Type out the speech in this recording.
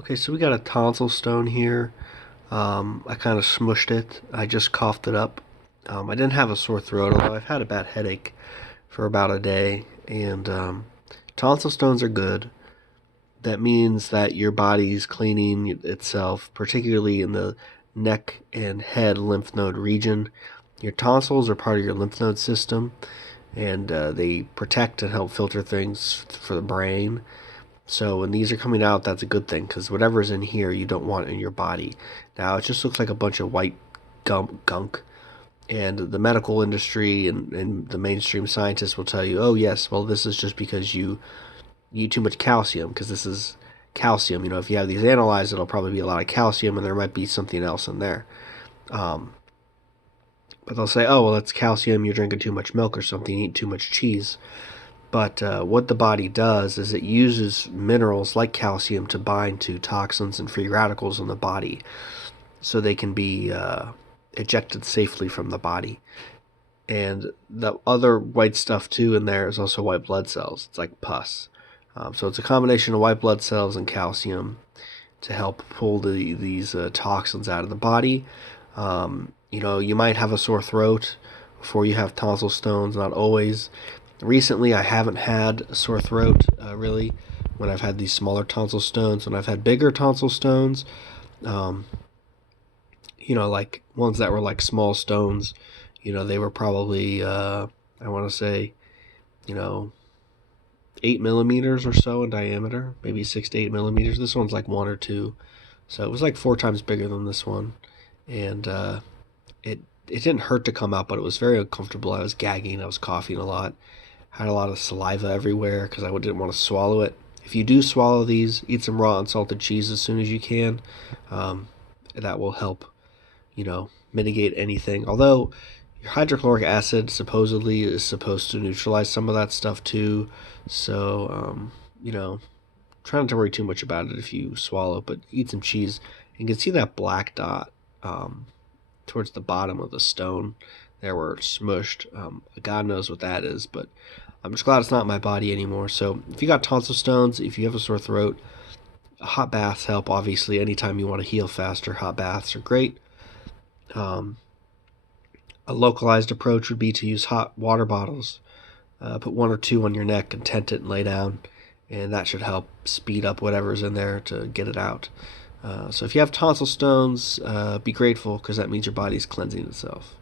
Okay, so we got a tonsil stone here. I kind of smushed it. I just coughed it up. I didn't have a sore throat, although I've had a bad headache for about a day. And tonsil stones are good. That means that your body's cleaning itself, particularly in the neck and head lymph node region. Your tonsils are part of your lymph node system, and they protect and help filter things for the brain. So when these are coming out, that's a good thing because whatever's in here, you don't want in your body. Now it just looks like a bunch of white gunk, and the medical industry and the mainstream scientists will tell you, oh yes, well this is just because you eat too much calcium because this is calcium. You know, if you have these analyzed, it'll probably be a lot of calcium, and there might be something else in there. Um, but they'll say, oh well, it's calcium. You're drinking too much milk or something. You eat too much cheese. But what the body does is it uses minerals like calcium to bind to toxins and free radicals in the body so they can be ejected safely from the body. And the other white stuff too in there is also white blood cells. It's like pus. So it's a combination of white blood cells and calcium to help pull these toxins out of the body. You might have a sore throat before you have tonsil stones, not always. Recently, I haven't had a sore throat really when I've had these smaller tonsil stones. When I've had bigger tonsil stones, um, like ones that were like small stones, they were probably, I want to say, you know, 8 millimeters or so in diameter, maybe 6 to 8 millimeters. This one's like 1 or 2, so it was like 4 times bigger than this one, and it didn't hurt to come out, but it was very uncomfortable. I was gagging, I was coughing a lot, had a lot of saliva everywhere because I didn't want to swallow it. If you do swallow these, eat some raw unsalted cheese as soon as you can. That will help, mitigate anything. Although your hydrochloric acid supposedly is supposed to neutralize some of that stuff too. So, try not to worry too much about it if you swallow, but eat some cheese. You can see that black dot towards the bottom of the stone there where it's smushed. God knows what that is, but I'm just glad it's not in my body anymore. So if you got tonsil stones, if you have a sore throat, hot baths help, obviously. Anytime you want to heal faster, hot baths are great. Um, a localized approach would be to use hot water bottles. Put 1 or 2 on your neck and tent it and lay down, and that should help speed up whatever's in there to get it out. So if you have tonsil stones, be grateful because that means your body's cleansing itself.